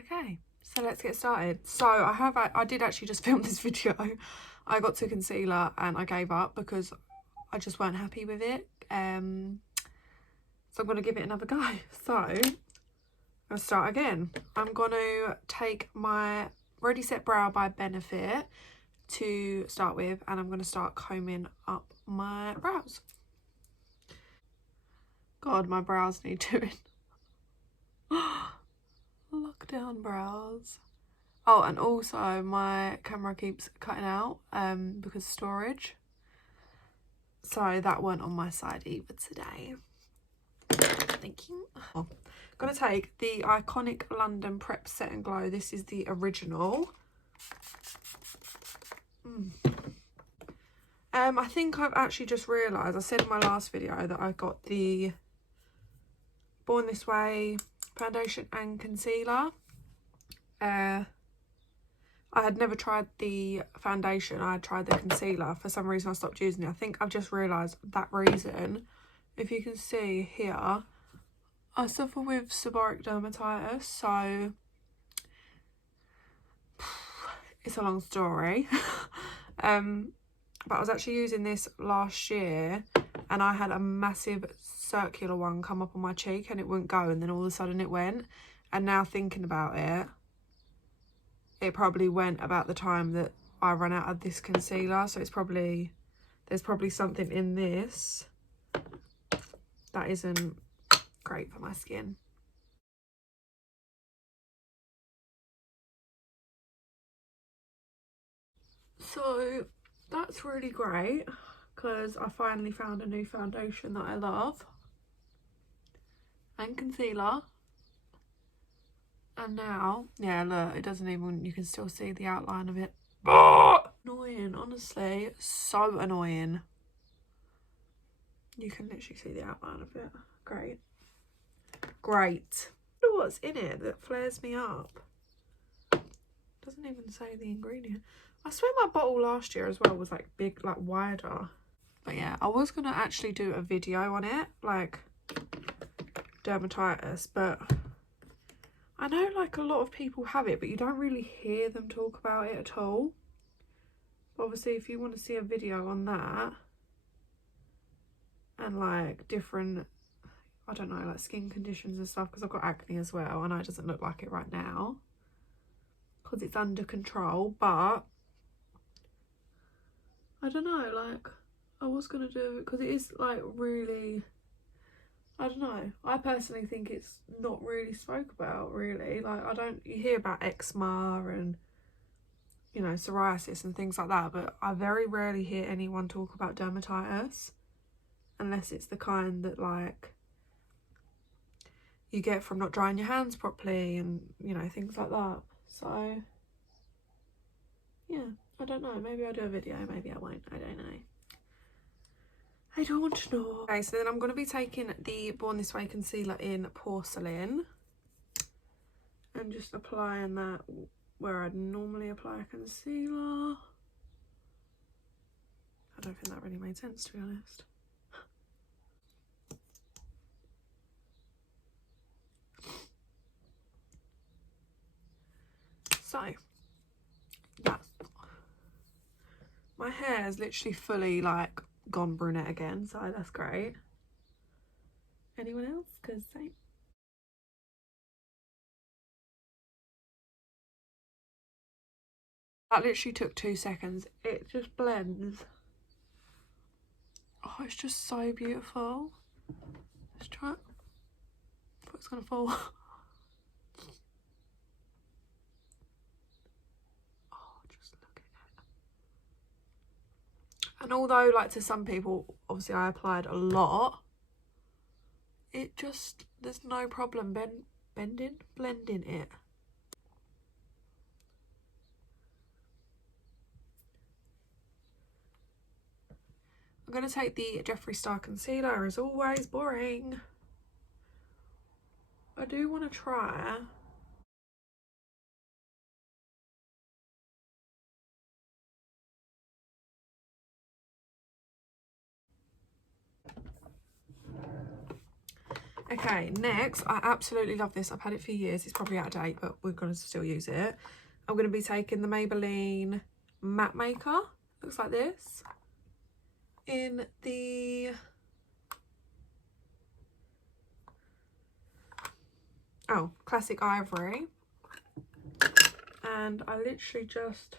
Okay, so let's get started. So I did actually just film this video. I got to concealer and I gave up because I just weren't happy with it. So I'm going to give it another go. So I'm going to start again. I'm going to take my Ready Set Brow by Benefit to start with, and I'm going to start combing up my brows. God, my brows need doing. Lockdown brows. Oh, and also my camera keeps cutting out because of storage. So that weren't on my side either today. Thank you. Oh, I'm going to take the Iconic London Prep Set and Glow. This is the original. I think I've actually just realised, I said in my last video that I got the Born This Way foundation and concealer. I had never tried the foundation. I had tried the concealer. For some reason I stopped using it. I think I've just realised that reason. If you can see here, I suffer with seborrheic dermatitis, so it's a long story. But I was actually using this last year and I had a massive circular one come up on my cheek and it wouldn't go, and then all of a sudden it went. And now thinking about it, it probably went about the time that I ran out of this concealer. So it's probably, there's probably something in this that isn't great for my skin. So that's really great because I finally found a new foundation that I love and concealer. And now, yeah, look, it doesn't even, you can still see the outline of it. Annoying, honestly, so annoying. You can literally see the outline of it. Great. Great. I wonder what's in it that flares me up. Doesn't even say the ingredient. I swear my bottle last year as well was like big, like wider. But yeah, I was gonna actually do a video on it, like dermatitis, but I know like a lot of people have it, but you don't really hear them talk about it at all. Obviously, if you want to see a video on that and like different, I don't know, like skin conditions and stuff, because I've got acne as well. I know it doesn't look like it right now because it's under control, but I don't know, like I was gonna do it because it is like really, I don't know, I personally think it's not really spoke about really. Like I don't, you hear about eczema and, you know, psoriasis and things like that, but I very rarely hear anyone talk about dermatitis unless it's the kind that like you get from not drying your hands properly and, you know, things like that. So yeah, I don't know, maybe I'll do a video, maybe I won't, I don't know. I don't know. Okay, so then I'm going to be taking the Born This Way concealer in Porcelain and just applying that where I'd normally apply a concealer. I don't think that really made sense, to be honest. So that's, my hair is literally fully like gone brunette again, so that's great. Anyone else? Because same. That literally took 2 seconds. It just blends. Oh, it's just so beautiful. Let's try it. I thought it's gonna fall. And although, like, to some people, obviously I applied a lot, it just, there's no problem blending it. I'm going to take the Jeffree Star concealer, as always, boring. I do want to try. Okay, next, I absolutely love this. I've had it for years. It's probably out of date, but we're going to still use it. I'm going to be taking the Maybelline Matte Maker. Looks like this. In the... oh, Classic Ivory. And I literally just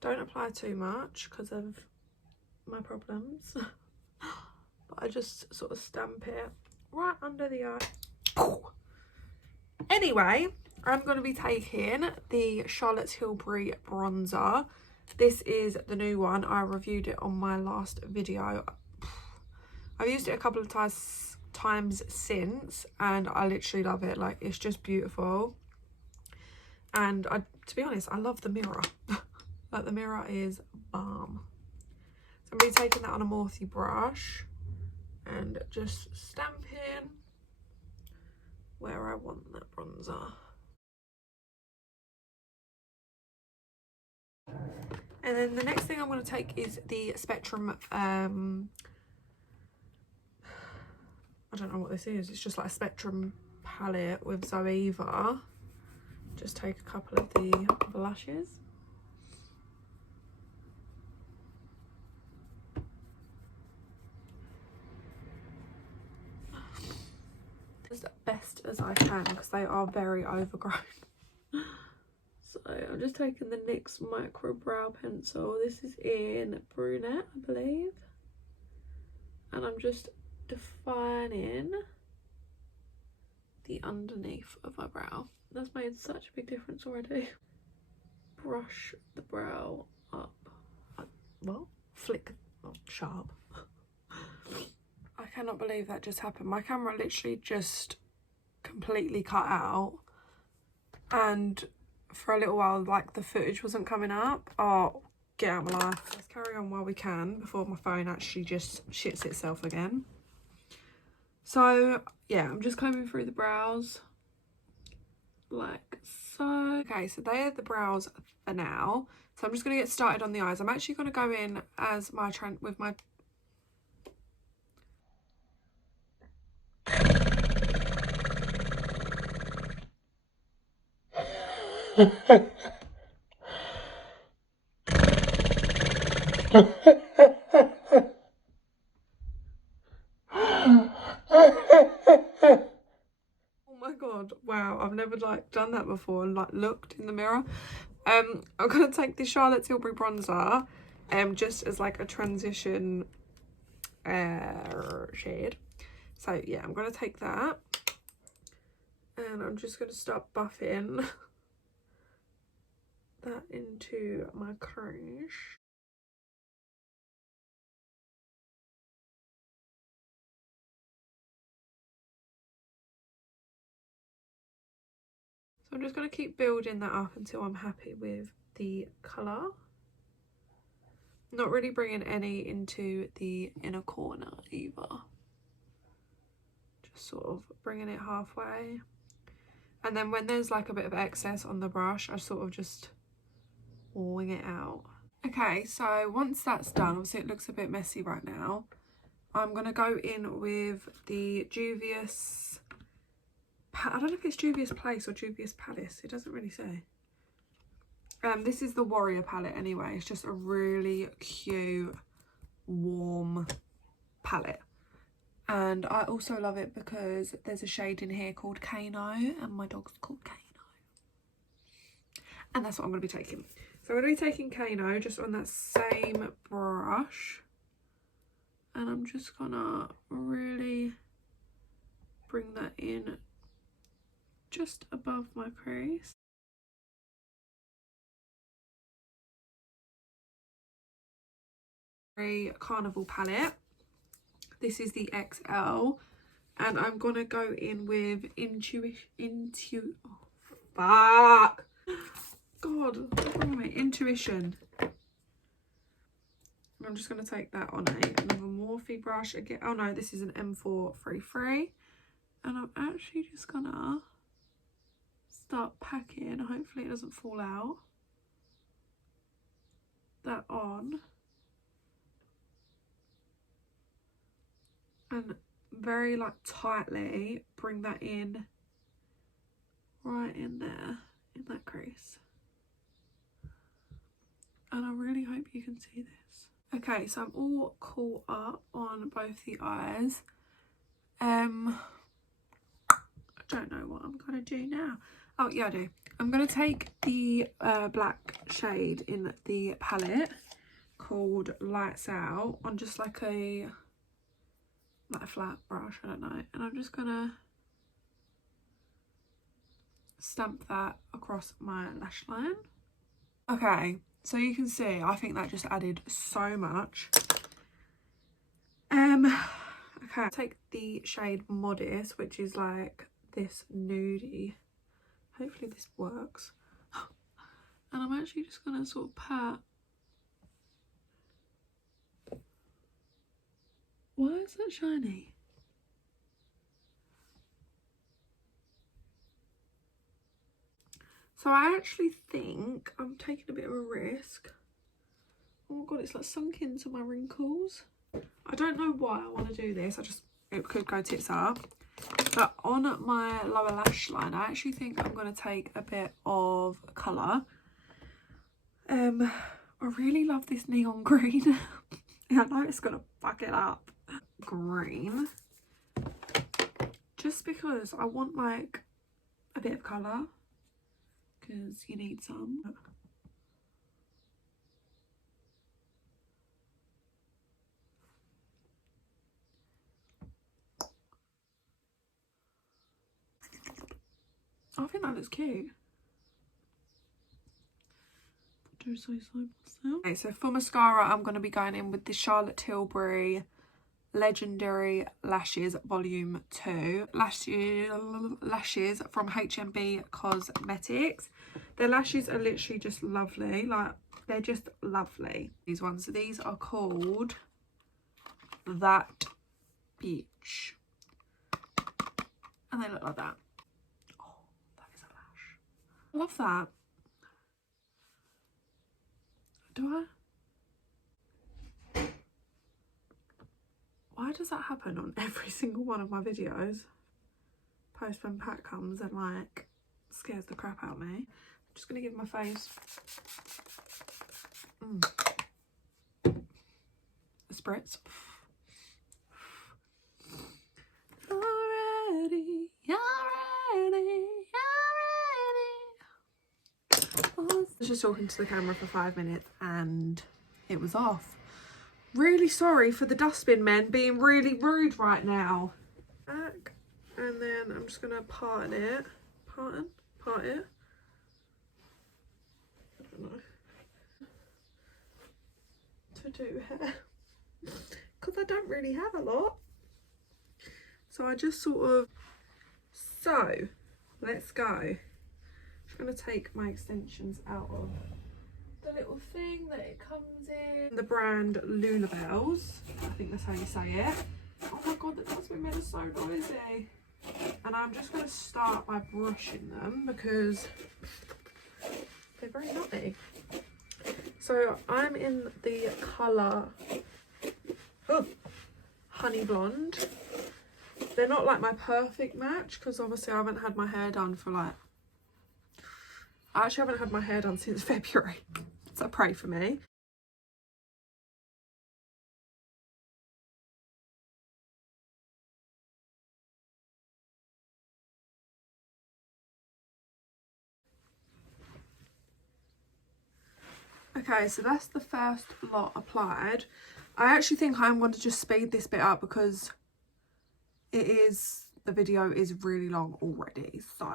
don't apply too much because of my problems. But I just sort of stamp it right under the eye. Anyway, I'm going to be taking the Charlotte Tilbury bronzer. This is the new one. I reviewed it on my last video. I've used it a couple of times since, and I literally love it. Like, it's just beautiful. And to be honest, I love the mirror. Like, the mirror is bomb. So I'm going to be taking that on a Morphe brush and just stamping where I want that bronzer. And then the next thing I'm going to take is the Spectrum, I don't know what this is. It's just like a Spectrum palette with Zoeva. Just take a couple of the blushes. As best as I can because they are very overgrown. So I'm just taking the NYX micro brow pencil. This is in brunette, I believe, and I'm just defining the underneath of my brow. That's made such a big difference already. Brush the brow up, well, flick, not sharp. I cannot believe that just happened. My camera literally just completely cut out, and for a little while, like, the footage wasn't coming up. Oh, get out of my life. Let's carry on while we can before my phone actually just shits itself again. So yeah, I'm just combing through the brows like so. Okay, so they are the brows for now. So I'm just going to get started on the eyes. I'm actually going to go in as my with my oh my god, wow, I've never like done that before and like looked in the mirror. I'm gonna take the Charlotte Tilbury bronzer just as like a transition shade. So yeah, I'm gonna take that and I'm just gonna start buffing that into my crease. So I'm just going to keep building that up until I'm happy with the colour. Not really bringing any into the inner corner either. Just sort of bringing it halfway. And then when there's like a bit of excess on the brush, I sort of just wing it out. Okay, so once that's done, obviously it looks a bit messy right now. I'm going to go in with the Juvia's, I don't know if it's Juvia's Place or Juvia's Palace, it doesn't really say. This is the Warrior palette anyway. It's just a really cute, warm palette. And I also love it because there's a shade in here called Kano, and my dog's called Kano. And that's what I'm going to be taking. So I'm going to be taking Kano just on that same brush. And I'm just going to really bring that in just above my crease. Carnival palette. This is the XL, and I'm gonna go in with Intuition. I'm just gonna take that on another Morphe brush again. Oh no, this is an M433, and I'm actually just gonna start packing. Hopefully it doesn't fall out. That on. And very like tightly bring that in right in there, in that crease. And I really hope you can see this. Okay, so I'm all caught up on both the eyes. I don't know what I'm gonna do now. Oh yeah, I do. I'm gonna take the black shade in the palette called Lights Out on just like a flat brush, I don't know, and I'm just gonna stamp that across my lash line. Okay, so you can see I think that just added so much. Okay, take the shade Modest, which is like this nudie. Hopefully this works. And I'm actually just gonna sort of pat. Why is that shiny? So I actually think I'm taking a bit of a risk. Oh my god, it's like sunk into my wrinkles. I don't know why I want to do this. It could go tits up. But on my lower lash line, I actually think I'm going to take a bit of colour. I really love this neon green. Yeah, I know it's going to fuck it up. Green. Just because I want like a bit of colour. Because you need some. I think that looks cute. Do so myself. Okay, so for mascara, I'm going to be going in with the Charlotte Tilbury Legendary Lashes Volume 2. Lashes from HMB Cosmetics. Their lashes are literally just lovely. Like, they're just lovely. These ones. So these are called That Beach. And they look like that. Love that. Do I? Why does that happen on every single one of my videos? Post when Pat comes and like scares the crap out of me. I'm just gonna give my face a spritz. You're ready. I was just talking to the camera for 5 minutes and it was off. Really sorry for the dustbin men being really rude right now. Back, and then I'm just gonna part it. Part it. I don't know. To do hair. Because I don't really have a lot. So I just sort of, so let's go. I'm going to take my extensions out of the little thing that it comes in. The brand Lulabells, I think that's how you say it. Oh my god, the dustbin men are so noisy. And I'm just going to start by brushing them because they're very naughty. So I'm in the colour Honey Blonde. They're not like my perfect match because obviously I haven't had my hair done for like, I actually haven't had my hair done since February, so pray for me. Okay, so that's the first lot applied. I actually think I'm going to just speed this bit up because the video is really long already. So,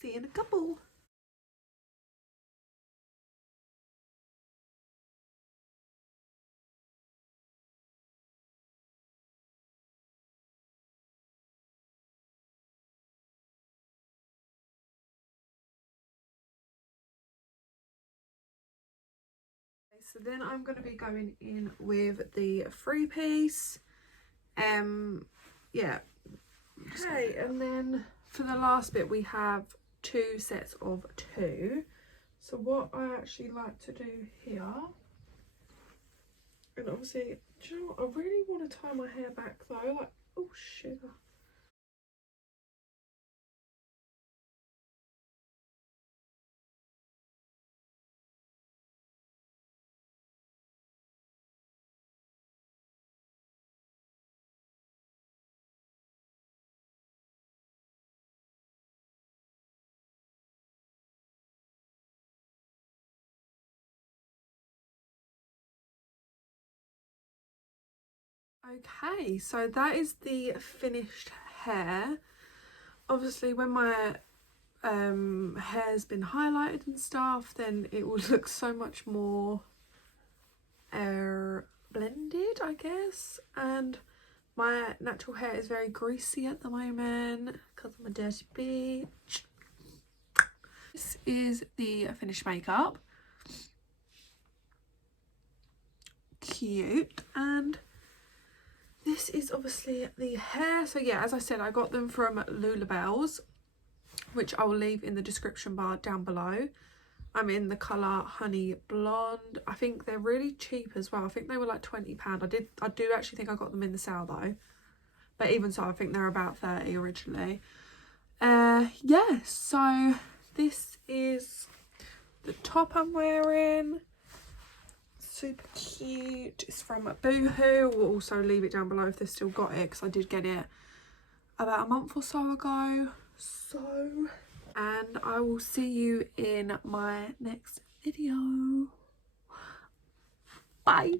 see you in a couple. So then I'm going to be going in with the 3-piece. Yeah. Okay, and then for the last bit we have 2 sets of 2. So what I actually like to do here, and obviously, do you know what, I really want to tie my hair back though, like Oh, sugar. Okay, so that is the finished hair. Obviously when my hair's been highlighted and stuff, then it will look so much more blended, I guess. And my natural hair is very greasy at the moment because I'm a dirty bitch. This is the finished makeup. Cute. And this is obviously the hair. So yeah, as I said, I got them from Lulabelle's, which I will leave in the description bar down below. I'm in the colour Honey Blonde. I think they're really cheap as well. I think they were like £20. I do actually think I got them in the sale though. But even so, I think they're about 30 originally. Yeah, so this is the top I'm wearing. Super cute. It's from Boohoo. We'll also leave it down below if they've still got it, because I did get it about a month or so ago. So, and I will see you in my next video. Bye.